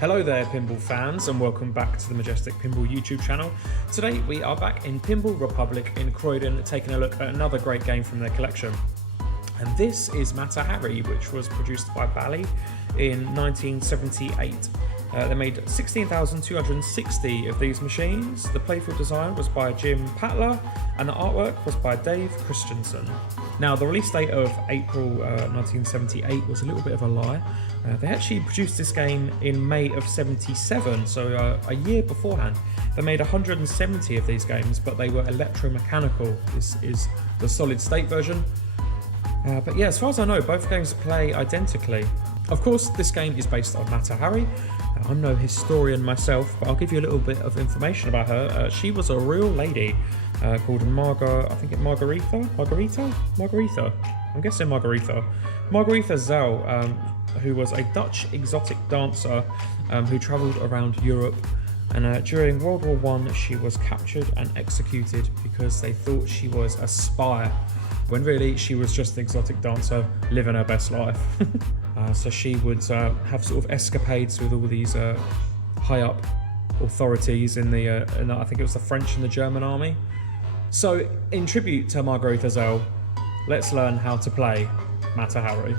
Hello there pinball fans and welcome back to the Majestic Pinball YouTube channel. Today we are back in Pinball Republic in Croydon taking a look at another great game from their collection. And this is Mata Hari, which was produced by Bally in 1978. They made 16,260 of these machines. The playfield design was by Jim Patla and the artwork was by Dave Christensen. Now the release date of April 1978 was a little bit of a lie. They actually produced this game in May of 77, so a year beforehand. They made 170 of these games, but they were electromechanical. This is the solid state version. But yeah, as far as I know, both games play identically. Of course, this game is based on Mata Hari. I'm no historian myself, but I'll give you a little bit of information about her. She was a real lady called Margarita. I'm guessing Margarita. Margarita Zell, who was a Dutch exotic dancer who travelled around Europe. And during World War I, she was captured and executed because they thought she was a spy, when really she was just an exotic dancer living her best life. So she would have sort of escapades with all these high-up authorities in the, I think it was the French and the German army. So in tribute to Margarita Zell, let's learn how to play Mata Hari.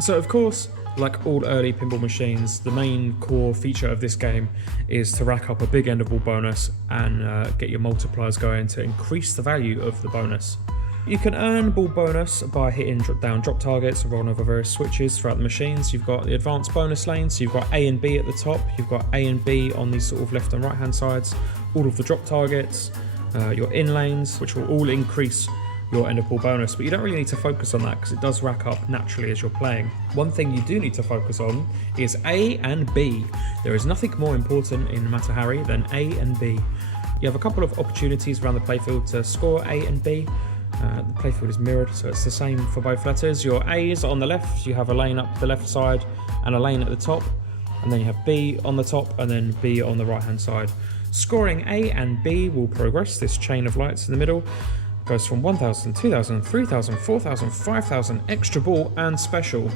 So of course, like all early pinball machines, the main core feature of this game is to rack up a big end of ball bonus and get your multipliers going to increase the value of the bonus. You can earn ball bonus by hitting down drop targets and rolling over various switches throughout the machines. You've got the advanced bonus lane, so you've got A and B at the top, you've got A and B on these sort of left and right hand sides, all of the drop targets, your in lanes, which will all increase your end of ball bonus, but you don't really need to focus on that because it does rack up naturally as you're playing. One thing you do need to focus on is A and B. There is nothing more important in Mata Hari than A and B. You have a couple of opportunities around the playfield to score A and B. The playfield is mirrored, so it's the same for both letters. Your A's on the left, you have a lane up the left side and a lane at the top, and then you have B on the top and then B on the right hand side. Scoring A and B will progress this chain of lights in the middle. Goes from 1,000, 2,000, 3,000, 4,000, 5,000, extra ball and special.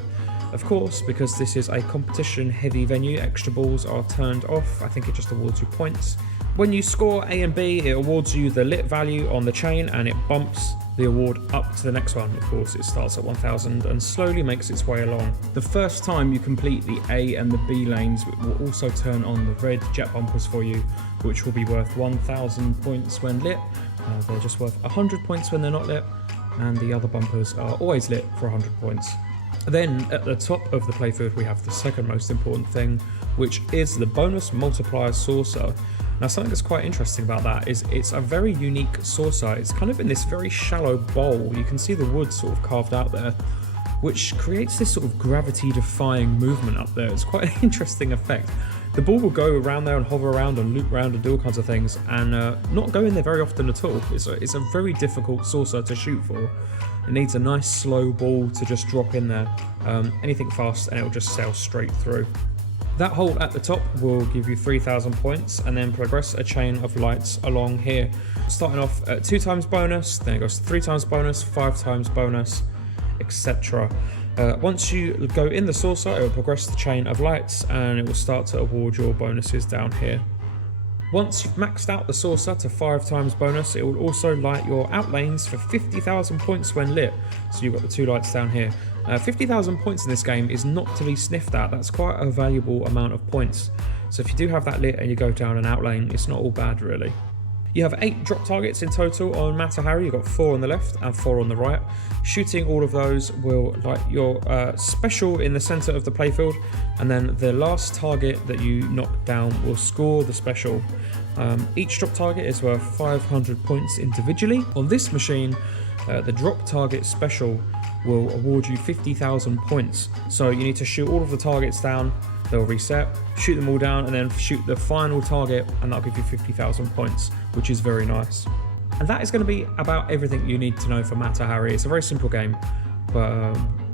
Of course, because this is a competition heavy venue, extra balls are turned off. I think it just awards you points. When you score A and B, it awards you the lit value on the chain and it bumps the award up to the next one. Of course, it starts at 1,000 and slowly makes its way along. The first time you complete the A and the B lanes, it will also turn on the red jet bumpers for you, which will be worth 1,000 points when lit. They're just worth 100 points when they're not lit, and the other bumpers are always lit for 100 points. Then at the top of the playfield we have the second most important thing, which is the bonus multiplier saucer. Now something that's quite interesting about that is it's a very unique saucer. It's kind of in this very shallow bowl. You can see the wood sort of carved out there, which creates this sort of gravity defying movement up there. It's quite an interesting effect. The ball will go around there and hover around and loop around and do all kinds of things and not go in there very often at all. It's a very difficult saucer to shoot for. It needs a nice slow ball to just drop in there. Anything fast and it will just sail straight through. That hole at the top will give you 3,000 points and then progress a chain of lights along here. Starting off at 2 times bonus, then it goes to 3 times bonus, 5 times bonus, etc. Once you go in the saucer, it will progress the chain of lights and it will start to award your bonuses down here. Once you've maxed out the saucer to 5 times bonus, it will also light your out lanes for 50,000 points when lit. So you've got the 2 lights down here. 50,000 points in this game is not to be sniffed at. That's quite a valuable amount of points. So if you do have that lit and you go down an out lane, it's not all bad really. You have 8 drop targets in total on Mata Hari. You've got 4 on the left and 4 on the right. Shooting all of those will light your special in the center of the playfield, and then the last target that you knock down will score the special. Each drop target is worth 500 points individually. On this machine, the drop target special will award you 50,000 points. So you need to shoot all of the targets down, they'll reset, shoot them all down, and then shoot the final target, and that'll give you 50,000 points, which is very nice. And that is going to be about everything you need to know for Mata Hari. It's a very simple game, but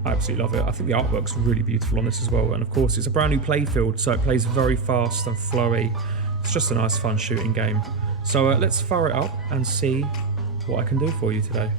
I absolutely love it. I think the artwork's really beautiful on this as well, and of course it's a brand new playfield, so it plays very fast and flowy. It's just a nice fun shooting game. So let's fire it up and see what I can do for you today.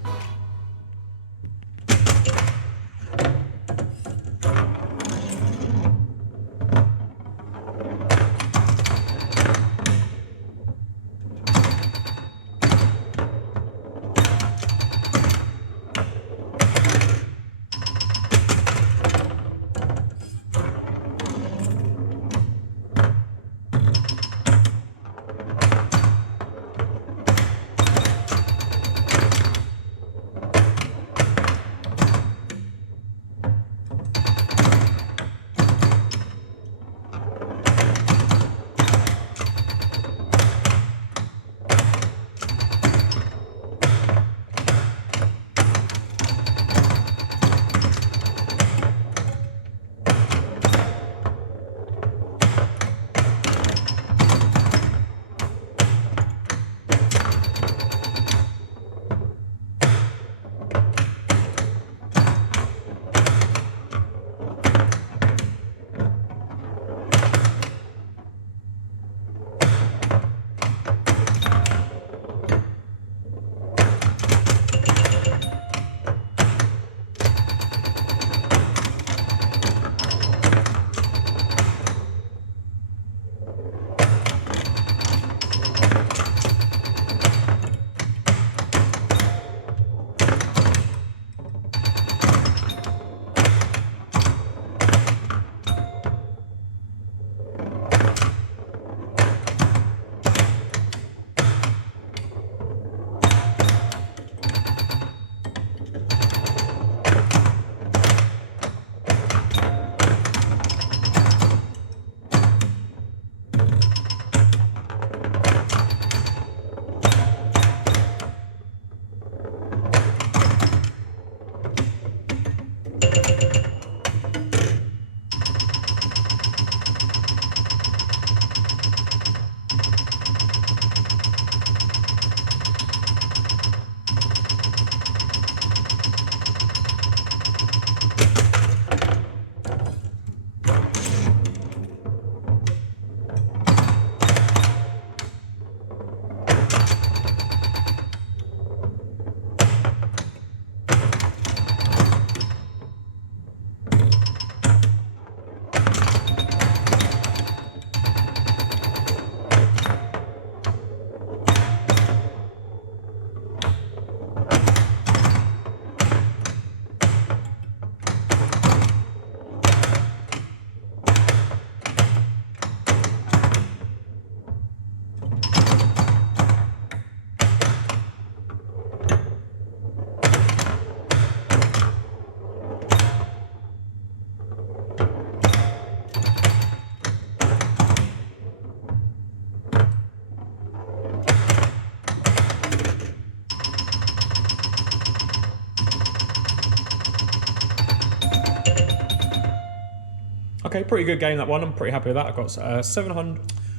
Okay, pretty good game, that one. I'm pretty happy with that. I got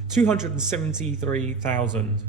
273,000.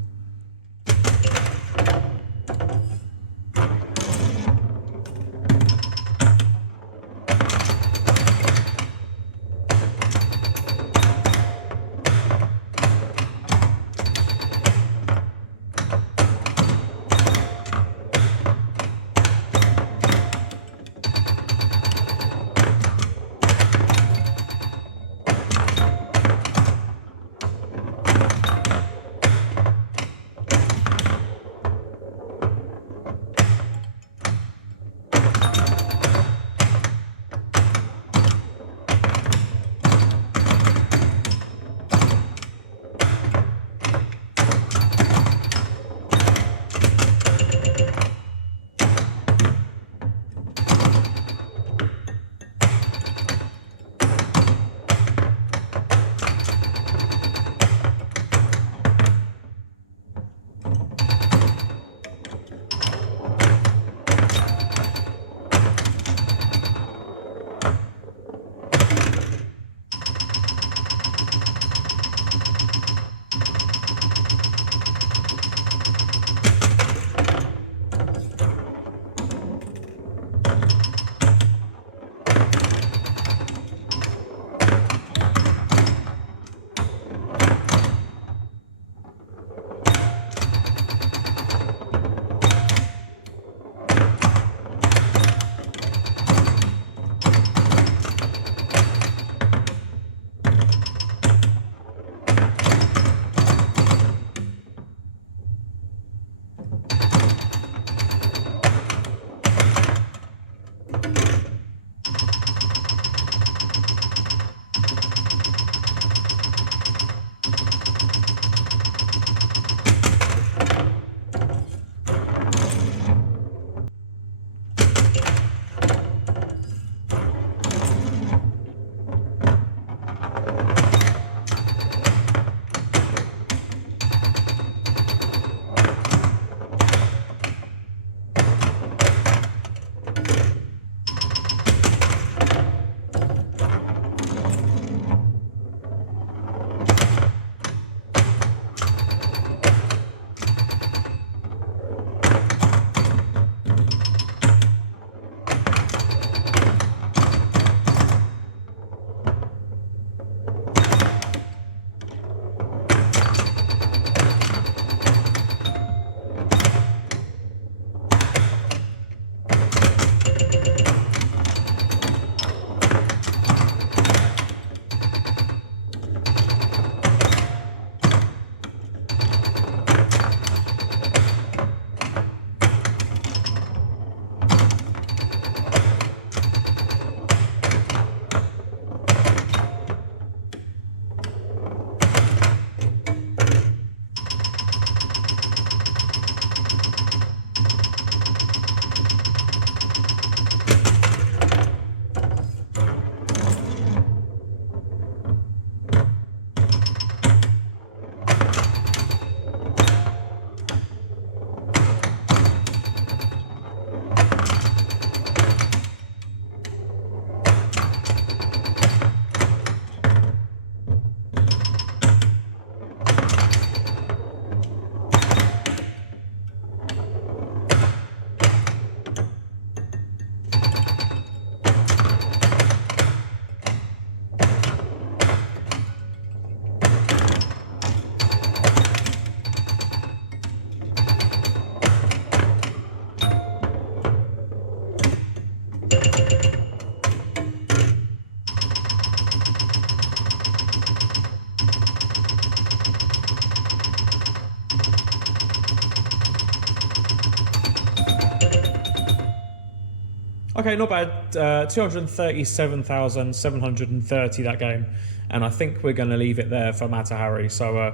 Okay, not bad. 237,730 that game. And I think we're going to leave it there for Mata Hari. So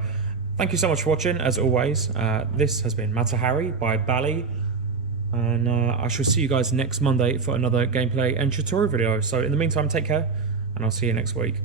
thank you so much for watching, as always. This has been Mata Hari by Bally. And I shall see you guys next Monday for another gameplay and tutorial video. So in the meantime, take care, and I'll see you next week.